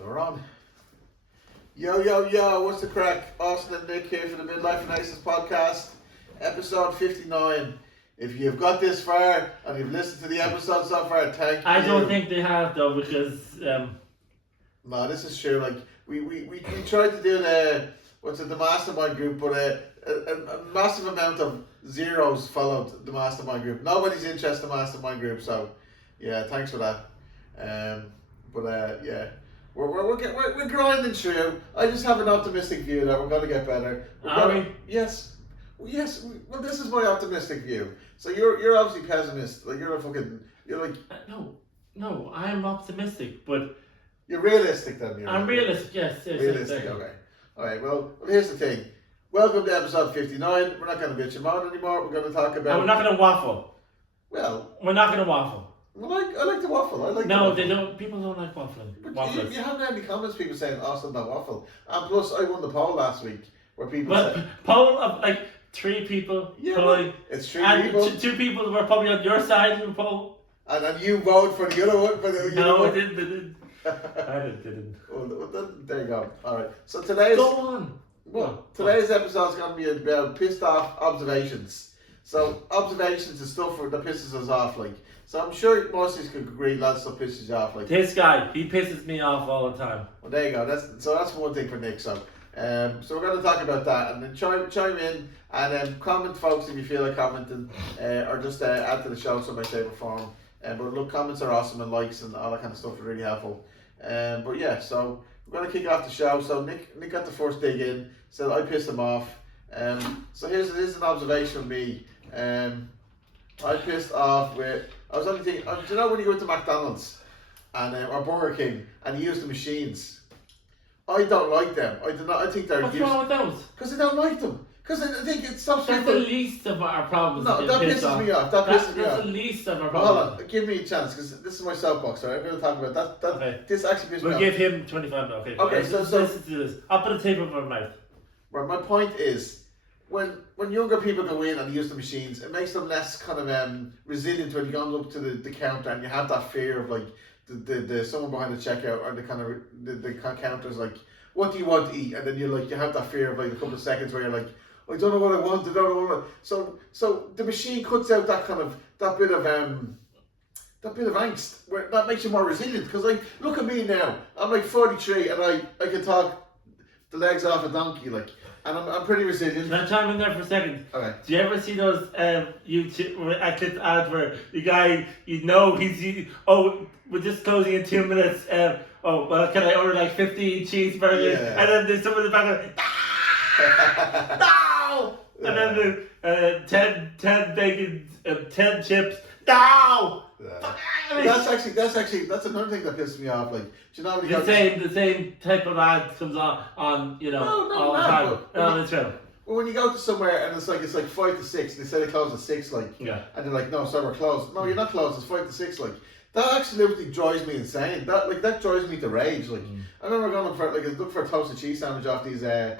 So we're on. Yo, what's the crack? Austin and Nick here for the Midlife Analysis Podcast, episode 59. If you've got this far and you've listened to the episode so far, thank you. I don't think they have though, because No, this is true. Like we tried to do the mastermind group, but a massive amount of zeros followed the mastermind group. Nobody's interested in the mastermind group, so yeah, thanks for that. Yeah. We're grinding through. I just have an optimistic view that we're going to get better. Yes. Well, this is my optimistic view. So you're obviously pessimist. Like you're like. No. I'm optimistic, but you're realistic then. I'm realistic. Yes. Realistic. Okay. All right. Well, here's the thing. Welcome to episode 59. We're not going to bitch and moan anymore. We're going to talk about. And we're not going to waffle. Well. We're not going to waffle. Well, I like to waffle. They don't. People don't like waffling. But you haven't had any comments. People saying Austin don't waffle. And plus, I won the poll last week where people. said, poll of like 3 people. Yeah, polling, it's 3 and people. 2 people were probably on your side of the poll. And you voted for the other one. No, I didn't. I didn't. Well, there you go. All right. So today's. Go on. Well, today's episode is going to be about pissed off observations. So observations is stuff that pisses us off, like. So I'm sure most of you could agree that stuff pisses you off, like. This guy, he pisses me off all the time. Well, there you go. That's one thing for Nick. So we're going to talk about that, and then chime in and comment, folks, if you feel like commenting, or just add to the show some way, shape, or form. But look, comments are awesome, and likes and all that kind of stuff are really helpful. But yeah, so we're going to kick off the show. So Nick got the first dig in. Said I pissed him off. So here's an observation of me. I pissed off with. I was only thinking. Do you know when you go into McDonald's and or Burger King and you use the machines? I don't like them. I do not. I think they're. What's wrong with those? Because I don't like them. Because I think it stops That's people. the least of our problems. No, that pisses me off. That's the least of our well, hold problems. on, give me a chance because this is my soapbox. Right? I'm going to talk about that. Okay. This actually pisses me We'll off. give him 25. Okay. So listen to this. Up at the table of our mouth. Right. My point is, when younger people go in and use the machines, it makes them less kind of resilient when you go up to the counter and you have that fear of like the someone behind the checkout or the kind of the counters like, what do you want to eat? And then you have that fear of like a couple of seconds where you're like, I don't know what I want. I don't know what I want. So the machine cuts out that bit of angst where that makes you more resilient. Because like, look at me now. I'm like 43 and I can talk the legs off a donkey like. And I'm pretty resilient. Can I chime in there for a second? Okay. Do you ever see those YouTube ads where the guy, we're just closing in 2 minutes. Can I order like 15 cheeseburgers? Yeah. And then there's someone in the back like, no! And then the 10 bacon, 10 chips, no! Yeah. That's another thing that pisses me off. Like, do you know when the same type of ad comes on all the time. No, it's true. Well, when you go to somewhere and it's like 5 to 6, they say they close at 6, like, yeah. And they're like, no, sorry, we're closed. No, you're not closed. It's 5 to 6, like. That absolutely drives me insane. That drives me to rage. Like, I remember going look for a toasted cheese sandwich off these, the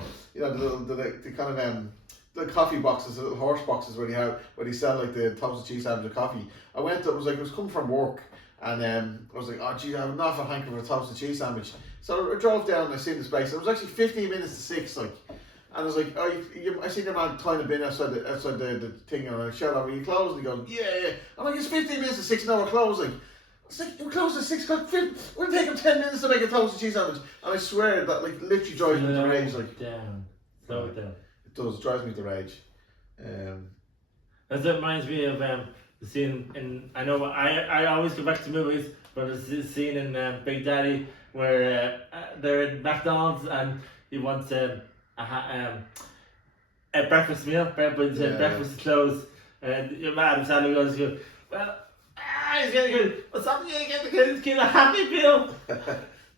kind of the coffee boxes, the little horse boxes where they sell like the toasted cheese sandwich of coffee. I was coming from work and I was like, oh gee, I have an awful hanker for a toasted cheese sandwich. So I drove down and I seen this place. It was actually 15 minutes to 6, like, and I was like, I seen your man tying a bin outside the thing, and I shout over, you closed? And he goes, yeah. I'm like, it's 15 minutes to 6, now we're closing. It's like, we're closed at 6 o'clock. We'll take him 10 minutes to make a toasted cheese sandwich. And I swear that like literally drives me to rage. Like, Slow it down. It does, it drives me to rage. That reminds me of the scene in, I know I always go back to movies, but there's this scene in Big Daddy where they're in McDonald's and he wants a breakfast meal, but breakfast is closed, and your man Sally goes, well, he's getting good. What's up? You get the kids get a Happy Meal.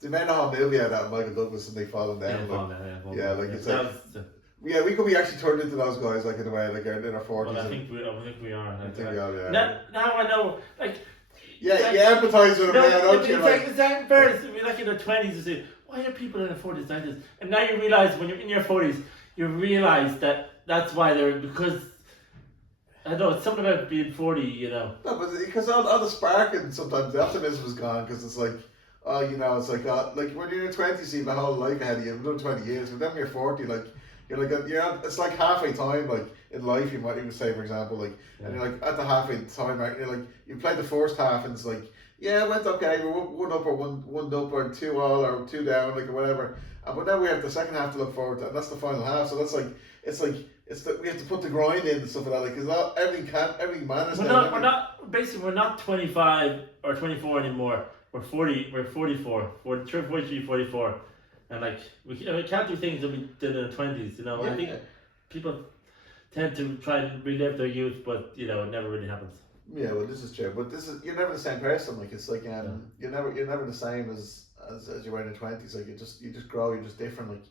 They made a whole movie out of that, Michael Douglas and they falling down. Yeah, we could be actually turned into those guys, like in a way, like in our 40s. Well, I think we are. I think we are, yeah. Now I know, like. Yeah, you empathise with them now, don't you? It's like embarrassing to be like in their 20s and say, why are people in their 40s like this? And now you realise when you're in your 40s, you realise that that's why they're, because I don't know, it's something about being 40, you know. No, but because all the spark and sometimes the optimism is gone because it's like, oh, you know, it's like when you're in your 20s, you have a whole life ahead of you, another 20 years. But then when you're 40, like it's like halfway time, like in life, you might even say, for example, like, and you're like at the halfway time, right? You're like you played the first half, and it's like, yeah, it went okay, we're one up or one up or 2-2 or 2 down, like or whatever. But then we have the second half to look forward to, and that's the final half. So that's like we have to put the grind in and stuff like that. Like, because everything matters. We're not 25 or 24 anymore. We're 40. We're 44. 43, 44, and like we can't do things that we did in the 20s. You know, I think people tend to try and relive their youth, but you know, it never really happens. Yeah, well, this is true, but you're never the same person. Like, it's like you're never the same as you were in the 20s. Like, you just grow. You're just different. Like,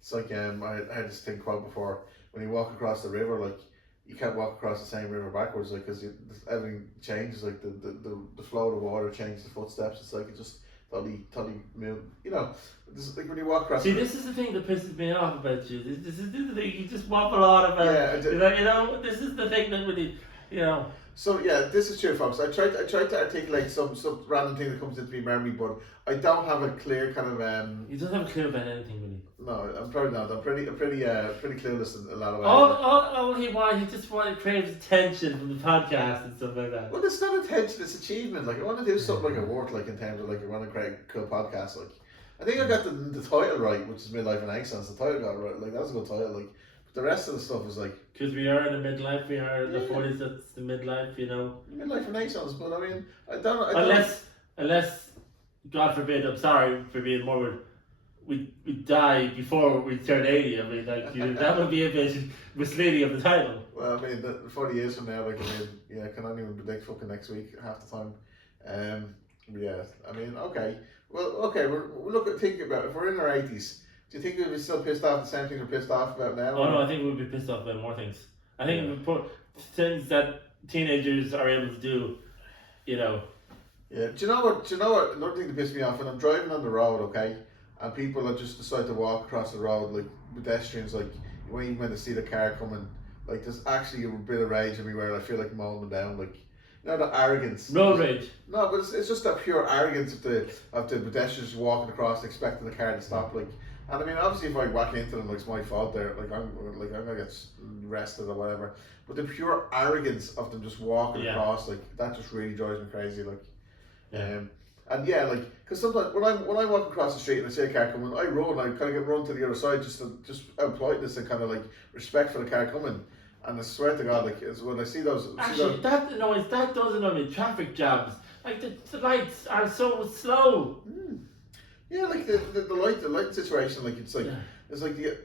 it's like I had this thing quote before, when you walk across the river, like, you can't walk across the same river backwards, like, because everything changes. Like the flow of the water changes the footsteps. It's like it just totally move. You know, this, like when you walk across. See, this is the thing that pisses me off about you. This is the thing you just waffle on about. Yeah, you know, this is the thing that really, you know. So yeah, this is true, folks. I tried to articulate some random thing that comes into my memory, but I don't have a clear kind of You don't have a clue about anything, really. No, I'm probably not. I'm pretty clueless in a lot of ways. All he just craves attention from the podcast and stuff like that. Well, it's not attention; it's achievement. Like, I want to do something like a work, like in terms of like I want to create a cool podcast. Like, I think I got the title right, which is Midlife in Accents. The title got right. Like, that's a good title. Like, but the rest of the stuff is like, because we are in the midlife, we are in the 40s. That's the midlife, you know. Midlife in Accents, but I mean, I don't. Unless, God forbid, I'm sorry for being morbid, we die before we turn 80. I mean, like, that would be a bit misleading of the title. Well, I mean, 40 years from now, like, I mean, yeah, I can't even predict fucking next week half the time. Yeah, I mean, okay. Well, okay, we're thinking about, if we're in our 80s, do you think we'd be still pissed off the same things we're pissed off about now? Oh, no, I think we'd be pissed off about more things. I think we put things that teenagers are able to do, you know. Yeah, do you know what? Another thing that pissed me off, when I'm driving on the road, okay, and people that just decide to walk across the road, like pedestrians, like even when they see the car coming, like there's actually a bit of rage everywhere. I feel like mowing them down, like, you know, the arrogance. Road rage. No, but it's just that pure arrogance of the pedestrians walking across, expecting the car to stop, like. And I mean, obviously, if I whack into them, like, it's my fault. There, like I'm gonna get arrested or whatever. But the pure arrogance of them just walking across, like, that just really drives me crazy. Like, and yeah, like, because sometimes when I walk across the street and I see a car coming, I run. I kind of get run to the other side just out of politeness and kind of like respect for the car coming. And I swear to God, like, it's when I see those. That does annoy me. Traffic jams, like the lights are so slow. Yeah, like the light situation, like it's like it's like I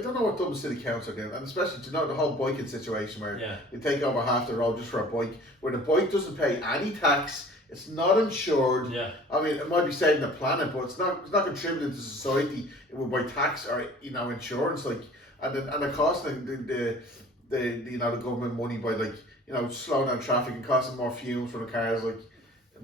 don't know what Dublin City Council are doing, and especially, you know, the whole biking situation where they take over half the road just for a bike, where the bike doesn't pay any tax, it's not insured. Yeah. I mean, it might be saving the planet, but it's not contributing to society by tax or, you know, insurance, like, and they're costing the you know, the government money by, like, you know, slowing down traffic and costing more fumes for the cars, like.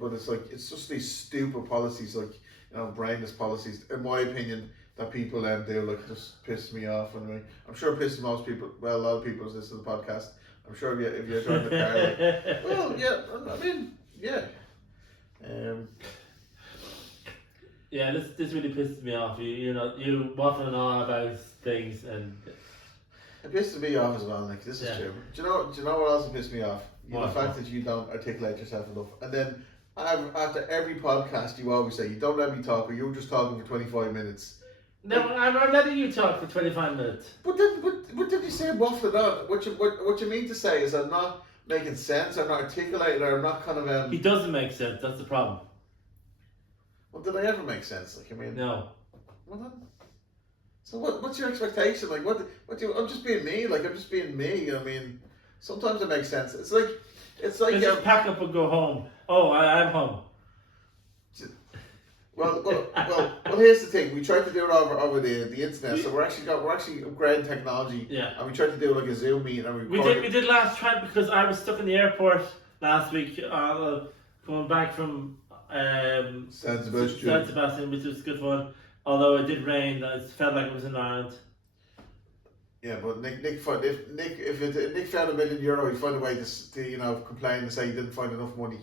But it's like, it's just these stupid policies, like, you know, brainless policies, in my opinion, that people do, like, just piss me off. Anyway, I'm sure it pisses most people, well, a lot of people listen to the podcast. I'm sure if you're driving the car, like, well, yeah, I mean, yeah. Yeah, this really pisses me off. You know, you waffling on about things, and it pisses me off as well, Nick. This is true. Do you know what else pisses me off? The fact that you don't articulate yourself enough, and then after every podcast, you always say, you don't let me talk, or you're just talking for 25 minutes. No, I'm not letting you talk for 25 minutes. But then you say I'm waffling on. What you mean to say is I'm not making sense, I'm not articulating, or I'm not kind of... He doesn't make sense, that's the problem. Well, did I ever make sense? Like, I mean... No. Well then... So what's your expectation? Like, I'm just being me, like, I'm just being me. I mean, sometimes it makes sense. It's like... Just pack up and go home. Oh, I'm home. Well, here's the thing. We tried to do it over the internet, so we're actually upgrading technology. Yeah. And we tried to do like a Zoom meeting, and we did last time because I was stuck in the airport last week, coming back from San Sebastian, which was good fun. Although it did rain, it felt like it was in Ireland. Yeah, but Nick found if Nick found €1 million, he'd find a way to you know, complain and say he didn't find enough money.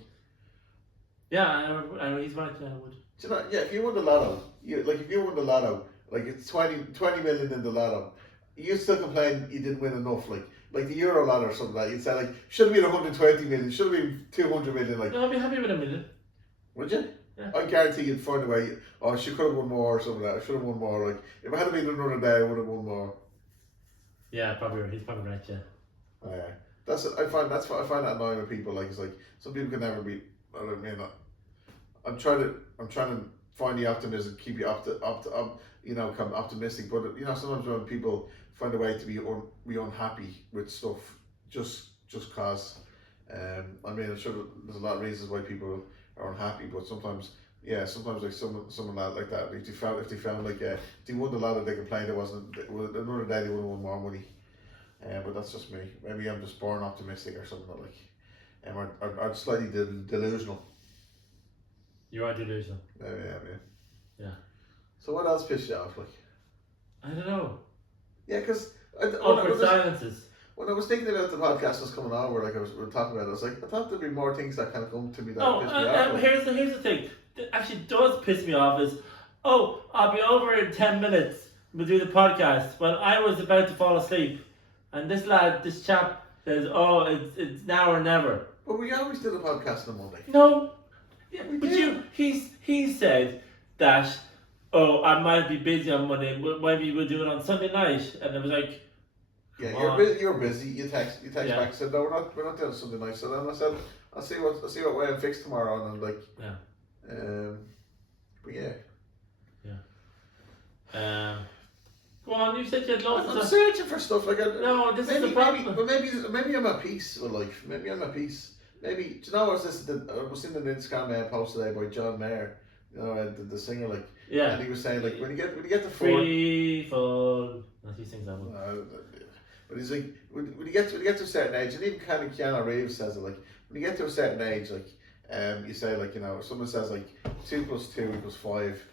Yeah, he's right. I would. Do you know, yeah, if you won the lotto, if you won the lotto, like it's 20 million in the lotto, you still complain you didn't win enough, like the Euro lotto or something like that. You'd say like should have been 120 million, should have been 200 million, like. No, I'd be happy with a million. Would you? Yeah. I guarantee you'd find a way. Oh, she could have won more or something like that. I should have won more. Like if I had been another day, I would have won more. Yeah, probably right. He's probably right. Yeah. Oh, yeah. I find that annoying with people. Like it's like some people can never be. I don't mean that. I'm trying to find the optimism, keep you come optimistic. But sometimes when people find a way to be unhappy with stuff, just cause. I mean, I'm sure there's a lot of reasons why people are unhappy, but sometimes like someone like that, if they found like they won the lotto, they complained another day they would have won more money. But that's just me. Maybe I'm just born optimistic or something or slightly delusional. You are delusional. Yeah. So what else pissed you off? Like, I don't know. Yeah, because awkward silences. When I was thinking about the podcast was coming over, like we were talking about it, I was like, I thought there'd be more things that kind of come to me that pissed me off. Here's the thing. That actually does piss me off is, I'll be over in 10 minutes. We'll do the podcast. Well, I was about to fall asleep, and this chap says, it's now or never. But we always do the podcast on Monday. No. Yeah, but he said that, I might be busy on Monday, but maybe we'll do it on Sunday night. And it was like, yeah, you're busy. You text back and said, no, we're not doing Sunday night. So then I said, I'll see what way I'm fixed tomorrow, and I'm like, but go on, you said you had loads of I'm searching for stuff like that. No, this is the problem. But maybe I'm at peace with life. Maybe I'm at peace. Maybe, do you know what I was seeing an Instagram post today by John Mayer, the singer, like, and he was saying like when you get to 40, free fall. He sings that one. But he's like when you get to a certain age, and even kind of Keanu Reeves says it, like when you get to a certain age, like you say like if someone says like 2 + 2 = 5,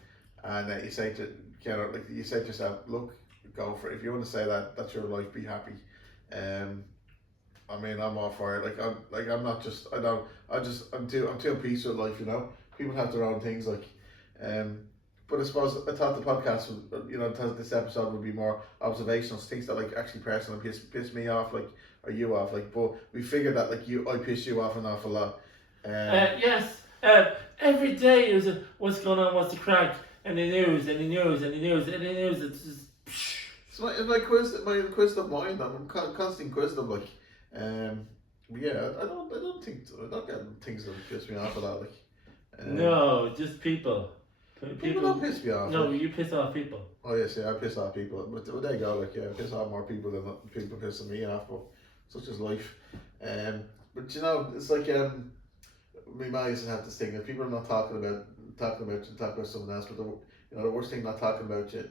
and you say to Keanu, like you say to yourself, look, go for it. If you want to say that, that's your life. Be happy. I mean, I'm all for it. I'm too at peace with life. People have their own things. But I suppose I thought the podcast would, this episode would be more observational, things that like actually personally piss me off, like, or you off, like. But we figured that like I piss you off an awful lot. Yes. Every day it was what's going on, what's the crack, and the news. It's just. It's my quiz of mind. I'm constantly quizzed them, like. Yeah, I don't get things that piss me off a lot, like. No, just people. People don't piss me off. No, like. you piss off people. Oh yes, I piss off people. But there you go, like I piss off more people than people pissing me off. But such is life. But it's like my mom used to have this thing that people are not talking about someone else. But the worst thing not talking about you.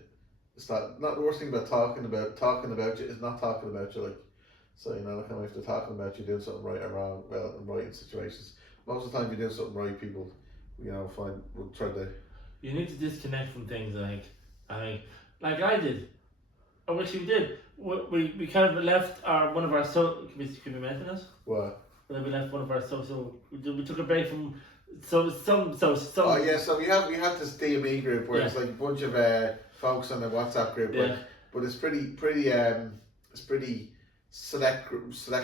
It's not the worst thing about talking about you is not talking about you, like. So like if they're talking about you doing something right or wrong, well, in right situations. Most of the time, you're doing something right, people, will try to. You need to disconnect from things. I think, like I did, or which we did. We kind of left one of our can we mention it? What? We left one of our social. We took a break from some. Oh yeah, so we have this DME group where it's like a bunch of folks on the WhatsApp group, but it's pretty select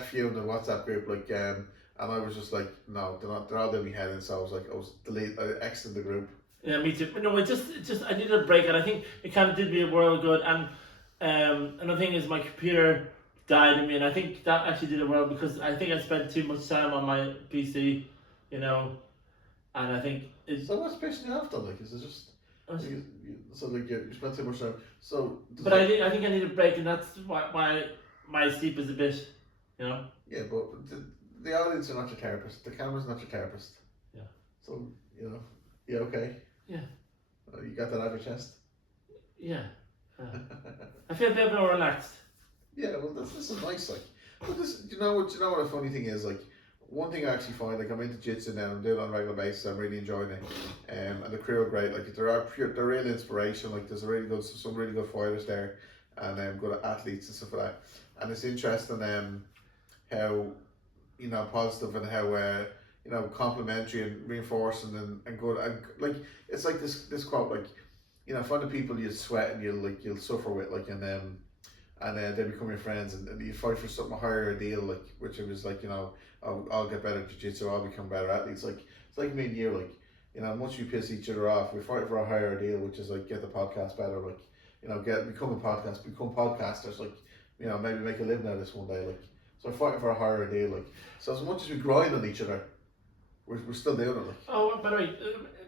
few in the WhatsApp group, like and I was just like, no, they're all doing me head in, so I was exiting the group. Yeah, me too. But no, it just I needed a break, and I think it kind of did me a world of good. And another thing is my computer died in me, and I think that actually did a world because I think I spent too much time on my PC, and I think it's. So what's pissing you off then? Like, is it just? You spent too much time. So. But I think I need a break, and that's why my sleep is a bit, Yeah, but the audience are not your therapist. The camera's not your therapist. Yeah. So yeah, okay. Yeah. You got that off your chest. Yeah. I feel a bit more relaxed. Yeah, well, this is nice, like. But do you know what a funny thing is, like. One thing I actually find, like, I'm into jiu-jitsu now, I'm doing it on a regular basis, I'm really enjoying it. And the crew are great, like, they're real inspiration, like, there's some really good fighters there, and good athletes and stuff like that. And it's interesting how, positive and how complimentary and reinforcing and good, and like it's like this quote, like, find the people you sweat and you'll suffer with, like, and they become your friends, and you fight for something higher ideal, like, which it was like, I'll get better at jiu-jitsu, I'll become better athletes, like it's like me and you, like, once we piss each other off, we fight for a higher ideal, which is like get the podcast better, like, become podcasters, like, maybe make a living out of this one day, like, so we're fighting for a higher ideal, like, so as much as we grind on each other, we're still doing it, like. Oh, by the way,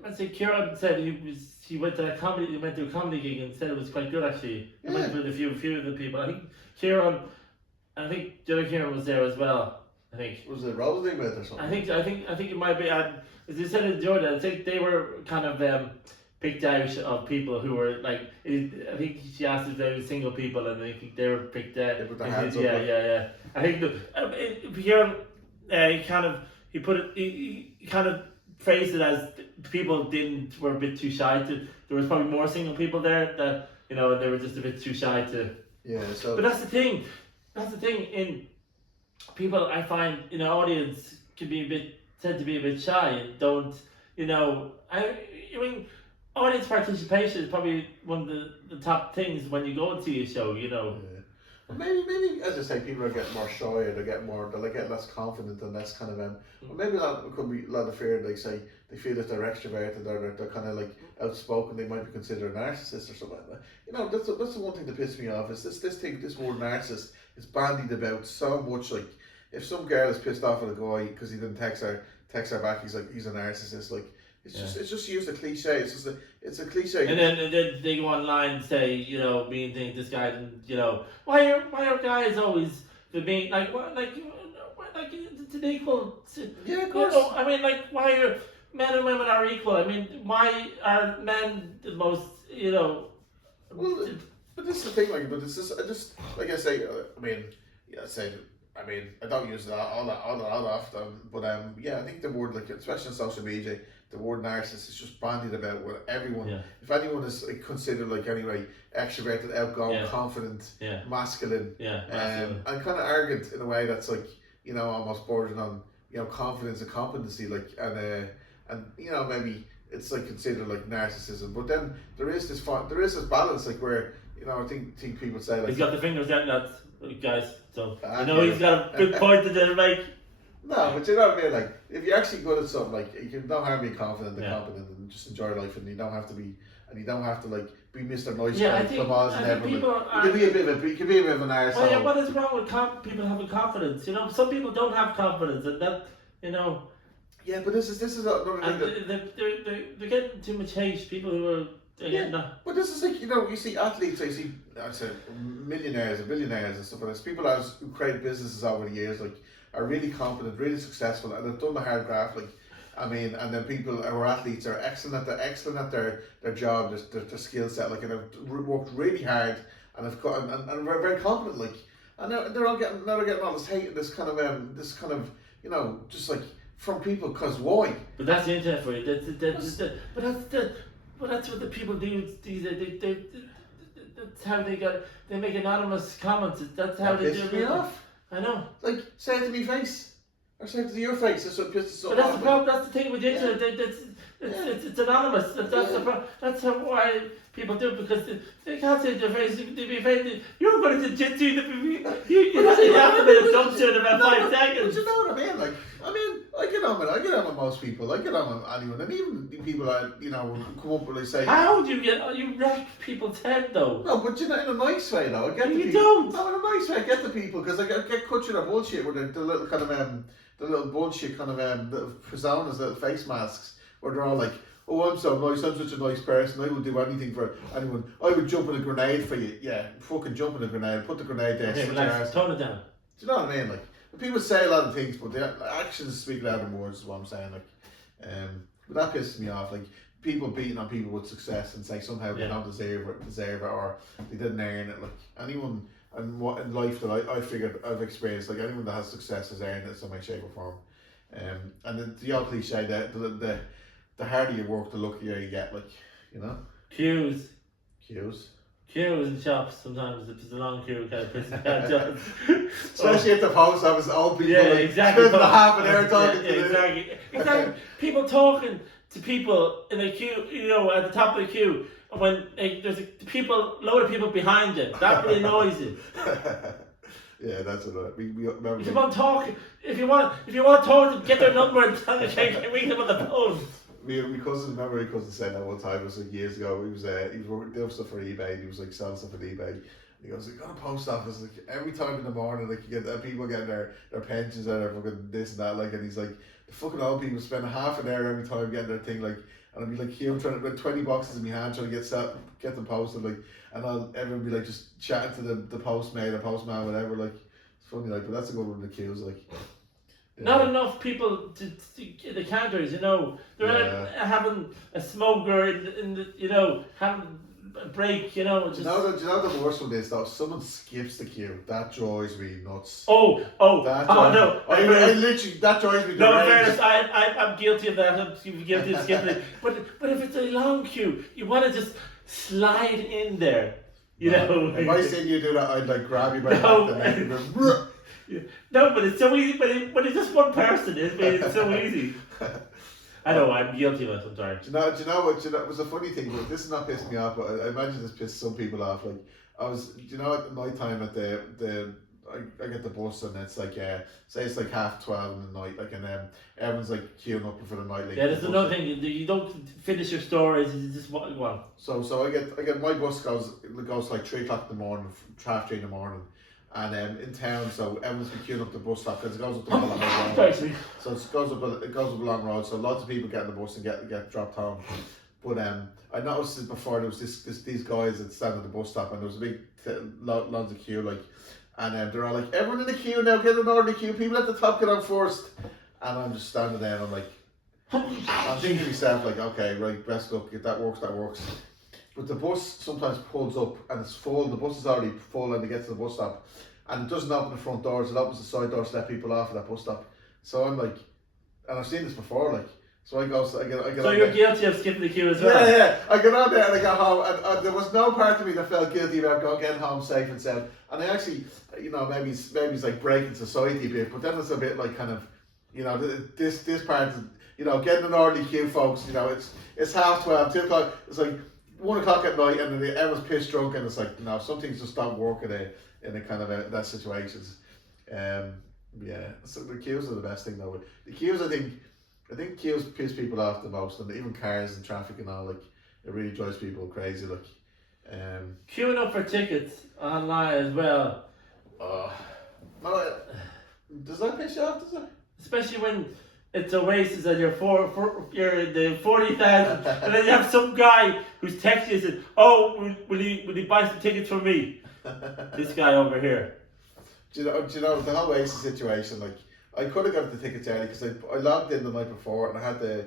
let's say Kieran said he went to a comedy gig and said it was quite good, actually. He went with a few of the people. I think Kieran, the other Kieran was there as well. I think. Was it Rose they met or something? I think it might be. As you said in Jordan, I think they were kind of picked out of people who were like. I think she asked if they were single people, and I think they were picked out. They put their hands up. Yeah. I think Kieran, he kind of phrased it as people were a bit too shy to. There was probably more single people there that they were just a bit too shy to. Yeah. So. But that's the thing. In people, I find in the audience tend to be a bit shy and don't. I mean, audience participation is probably one of the top things when you go and see a show. Yeah. Maybe as I say, people are getting more shy, or they'll get less confident and less kind of or maybe that could be a lot of fear. They say they feel that they're extroverted or they're kind of like outspoken. They might be considered a narcissist or something like that. That's the one thing that pisses me off is this word narcissist is bandied about so much. Like if some girl is pissed off at a guy because he didn't text her back, he's a narcissist. Like. It's just used a cliche. It's a cliche. And then they go online and say, mean things. This guy, why are guys always being like it's an equal? Yeah, of course. I mean, like, why are men and women are equal? I mean, why are men the most? Well, but this is the thing. Like, but it's just like I say. I mean, I don't use that all that often, but I think the word, like, especially on social media, the word narcissist is just bandied about with everyone. Yeah. If anyone is considered like anyway extroverted, outgoing, confident, masculine, and kind of arrogant in a way that's like almost bordering on confidence and competency, like and maybe it's like considered like narcissism. But then there is this balance, like where I think people say like he's got the fingers out, lads, guys. So he's got a good point to the like. No, but you know what I mean. Like, if you're actually good at something, like you can don't harm being confident and competent and just enjoy life, and you don't have to like be Mr. Nice Guy, come on, and everything. You can be a bit of an arsehole. Oh yeah, what is wrong with people having confidence? Some people don't have confidence, and that Yeah, but this is another thing that they're getting too much hate. People who are. But this is like you see athletes, I say millionaires and billionaires and stuff like this. People who create businesses over the years, like, are really competent, really successful, and have done the hard graft. Like, I mean, and then people who are athletes are excellent at their job, their skill set, like, and have worked really hard and have got and are very competent, like, and they're all getting all this hate and this kind of just like from people, because why? But that's the internet for you. But that's what the people do. That's how they make anonymous comments. That's how they do me off. I know. Like, say it to me face, or say it to your face. That's what pisses so. But that's the problem. That's the thing with the internet. It's anonymous. That's why people do it, because they can't say it to their face. They'd be afraid. You're going to jiu-jitsu. You have to be a dumpster in about 5 seconds. But you know what I mean? I get on with most people. I get on with anyone, and even the people that come up and they say. How do you wreck people's head though? No, but in a nice way though. I get the you people. Don't. No, in a nice way. I get the people, because I get cut through their bullshit with the little kind of the little bullshit kind of little personas, little face masks, where they're all like, oh, I'm so nice, I'm such a nice person, I will do anything for anyone. I would jump in a grenade for you. Yeah, fucking jump in a grenade, put the grenade there. Okay, relax, tone it down. Do you know what I mean? Like, people say a lot of things, but the actions speak louder than words, is what I'm saying. Like, but that pisses me off. Like, people beating on people with success and say somehow they don't deserve it, or they didn't earn it. Like, anyone in life that I figured I've experienced, like, anyone that has success has earned it in some way, shape or form. And the old cliche that the harder you work, the luckier you get. Like, Cues. Queue in shops sometimes if there's a long queue kind of pisses me off. Especially at the post office, old people exactly. spending half an hour talking to them. Exactly. People talking to people in a queue, at the top of the queue, when there's a load of people behind you. That really annoys you. Yeah, that's what we remember. If you want to talk, if you want to talk to them, get their number and tell them to ring them on the phone. My cousin said that one time, it was like years ago, he was doing stuff for eBay, and he was like selling stuff on eBay. And he goes, like, on a post office, like every time in the morning, like you get people getting their pensions and their fucking this and that, like, and he's like, the fucking old people spend half an hour every time getting their thing, like, and I'd be like, here I'm trying to put 20 boxes in my hand trying to get them posted, like, and everyone be like just chatting to the postman or postman, whatever, like, it's funny, like, but that's a good one, the queues, like. Yeah. Not enough people to the counters, They're having a smoker in the, having a break, Just... Do you know the worst one is though? Someone skips the queue. That drives me nuts. No! I literally, that drives me. No, in fairness, I'm guilty of that. I'm guilty of skipping it. But if it's a long queue, you want to just slide in there, If I seen you do that, I'd like grab you by the neck and go. Yeah. No, but it's so easy. But it's just one person. It's so easy. I know. I'm guilty of it. I'm sorry. Do you know what? It was a funny thing. But this is not pissing me off, but I imagine this pissed some people off. Like I was, at night time at I get the bus and it's like say it's like 12:30 in the night, like, and everyone's like queuing up for the night. Like, yeah, there's another thing. You don't finish your stories. You just what you want. So I get my bus goes like 3 o'clock in the morning, 3:30 in the morning. And in town, so everyone's been queuing up the bus stop because it goes up the long road. So it goes up a long road. So lots of people get on the bus and get dropped home. But I noticed it before. There was these guys that stand at the bus stop, and there was a big loads of queue, like, and they're all like, everyone in the queue now, get an orderly queue. People at the top get on first. And I'm just standing there, and I'm like, I'm thinking to myself like, okay, right, best luck. If that works. But the bus sometimes pulls up and it's full. The bus is already full, and it gets to the bus stop. And it doesn't open the front doors, it opens the side doors to let people off at that bus stop. So I'm like, and I've seen this before, like, so I get So on you're there. guilty of skipping the queue as well? Yeah, I got on there and I got home, and there was no part of me that felt guilty about getting home safe and sound. And I actually, maybe it's like breaking society a bit, but then it's a bit like kind of, this part, getting an orderly queue, folks, it's 12:30, 2 o'clock, it's like 1 o'clock at night, and everyone's pissed drunk, and it's like, no, some things just don't work in a kind of that situations. So the queues are the best thing though. The queues, I think queues piss people off the most, and even cars and traffic and all, like, it really drives people crazy, like. Queuing up for tickets online as well. Does that piss you off, does it? Especially when it's Oasis and you're in the 40,000, and then you have some guy who's texting you and said, "Oh, will he buy some tickets for me?" This guy over here. Do you know the whole Oasis situation? Like, I could have got the tickets early because I logged in the night before and I had the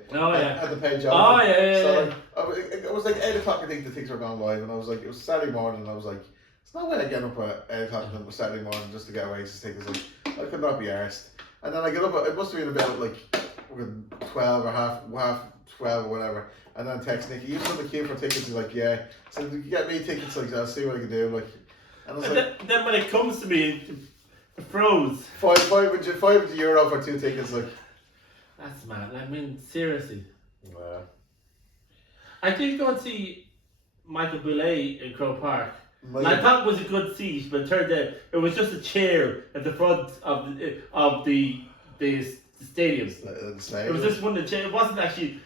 page open. Oh yeah. So it was like 8 o'clock. I think the tickets were going live, and I was like, it was Saturday morning, and I was like, it's no way I get up at 8 o'clock on Saturday morning just to get Oasis tickets. Like, I could not be arsed. And then I get up. It must have been about like 12 or half 12 or whatever. And then text Nicky, you put the queue for tickets. He's like, yeah. So you get me tickets, like, I'll see what I can do. Like, and I was like, then when it comes to me, it froze. €500 for 2 tickets, like. That's mad. I mean, seriously. Yeah. I did go and see Michael Bublé in Croke Park. And I thought it was a good seat, but it turned out it was just a chair at the front of the stadium. It was just one of the chairs. It wasn't actually.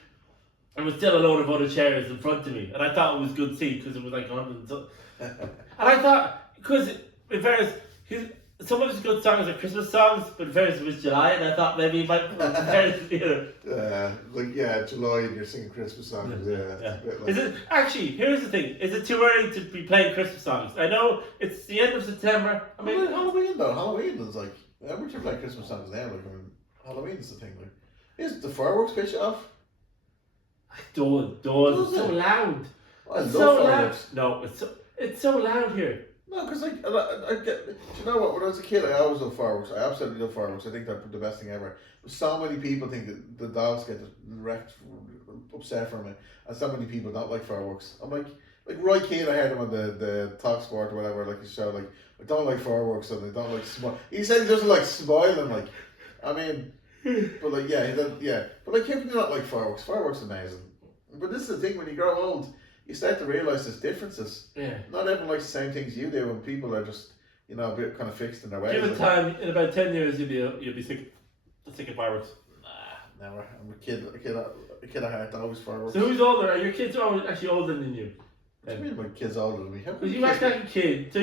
There was still a load of other chairs in front of me, and I thought it was a good seat because it was like 100 and so. And I thought, because in fairness, some of his good songs are Christmas songs, but in fairness it was July, and I thought maybe he might. July, and you're singing Christmas songs. Yeah. Like... Is it actually? Here's the thing: is it too early to be playing Christmas songs? I know it's the end of September. I mean, Halloween though. Halloween is like, we're trying to play Christmas songs now. Like, I mean, Halloween is the thing. Like, is the fireworks pitch off? Does. It's so loud. I love fireworks. No, it's so loud here. No, because like, I get. Do you know what? When I was a kid, I always loved fireworks. I absolutely love fireworks. I think they're the best thing ever. But so many people think that the dogs get wrecked, upset from it, and so many people don't like fireworks. I'm like, like Roy Keane, I heard him on the Talk Sport or whatever, like his show, like, I don't like fireworks and I don't like smile. He said he doesn't like smiling, like, I mean, but like, yeah, he doesn't, yeah. But like, how can you not like fireworks? Fireworks are amazing. But this is the thing, when you grow old, you start to realise there's differences. Yeah. Not everyone likes the same things you do, and people are just, you know, a bit kind of fixed in their ways. Give it time, in about 10 years, you'll be sick of fireworks. Nah, never. I'm a kid at heart, always fireworks. So who's older? Are your kids actually older than you? What do you mean my kid's older than me? Because you act like a kid. So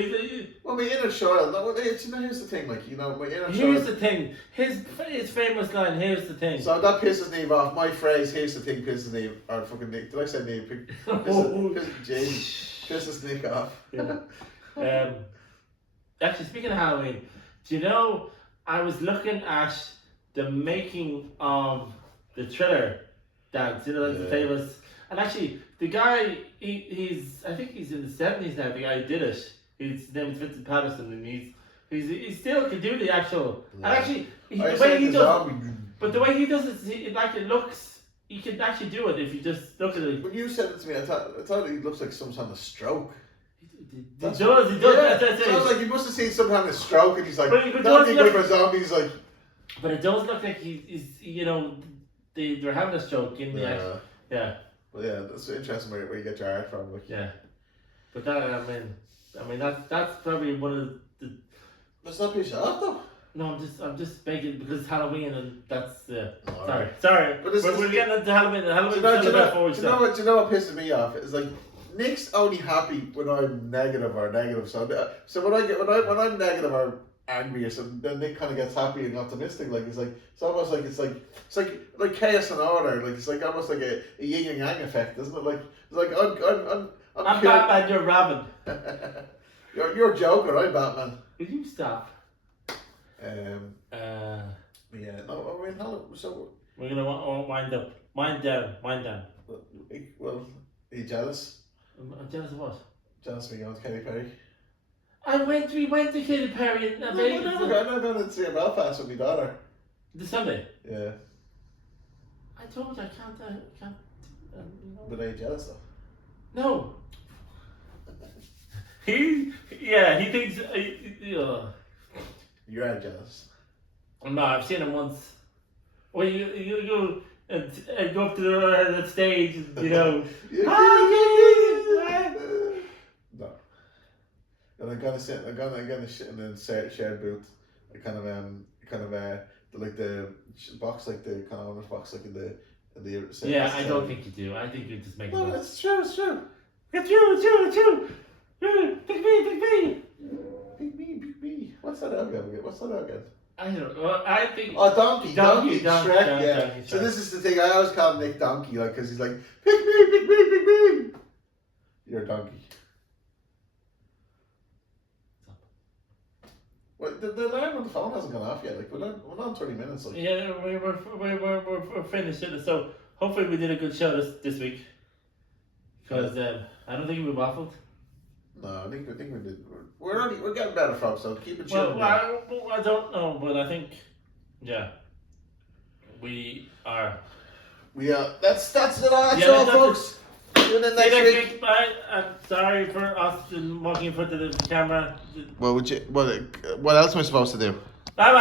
well, my inner child. No, here's the thing. Like, you know, my inner child. Here's the thing. His famous line. Here's the thing. So that pisses Neve off. My phrase, "Here's the thing," pisses Neve. Or fucking Nick. Did I say Neve? Pisses Nick off. Yeah. Actually, speaking of Halloween, do you know I was looking at the making of the Thriller dance. You know, like the famous. And actually, the guy, he's I think he's in the 70s now. The guy who did it. His name is Vincent Patterson, and he still can do the actual. Yeah. And actually, the way he does, but the way he does it looks. You can actually do it if you just look at it. When you said it to me, I thought he looks like some kind of stroke. He does. Yeah. That's sounds like he must have seen some kind of stroke, and he's like, zombie with a zombie. He's like. But it does look like he's you know, they're having a stroke in the act. Yeah. Well, yeah, that's interesting where you get your art from. Like. Yeah, but that I mean that's probably one of the. That's not pissed off though. No, I'm just begging because it's Halloween and that's right. sorry. But we're getting into Halloween. Halloween. Do you know what pisses me off? It's like Nick's only happy when I'm negative. So when I'm negative or angry or something, then Nick kind of gets happy and optimistic. Like it's almost like it's like chaos and order. Like it's like almost like a yin and yang effect, isn't it? Like it's like I'm Batman, you're Robin. you're Joker, I'm Batman. Will you stop? Yeah. No, I mean, so we're gonna wind down. Well, are you jealous? I'm jealous of what? Jealous of me going to Katy Perry. We went to Katy Perry. I'm not going to see a Belfast with my daughter. This Sunday? Yeah. I told you I can't. But are you jealous though? No. He thinks. You are jealous. No, I've seen him once. Well, you go and go up to the stage, you know. No. And I'm gonna sit in a shared booth. I kind of like the box, like the kind of owner's box, like in the. Yeah, I don't think you do. I think you just make. No, it's true. It's true. It's true. Pick me. Pick me. What's that again? I don't know. Well, I think. Oh, Donkey, Shrek, yeah. Donkey, so this is the thing. I always call Nick Donkey, like, because he's like, pick me. You're a donkey. Well, the alarm on the phone hasn't gone off yet. Like, we're on 30 minutes. Like. Yeah, we're finished. So hopefully we did a good show this week. Because I don't think we waffled. No, I think we did. We're getting better, folks. So keep it chill. Well, I don't know, but I think, yeah, we are. That's it. That's all, folks. See you next week. Bye. I'm sorry for us walking in front of the camera. What else am I supposed to do? Bye.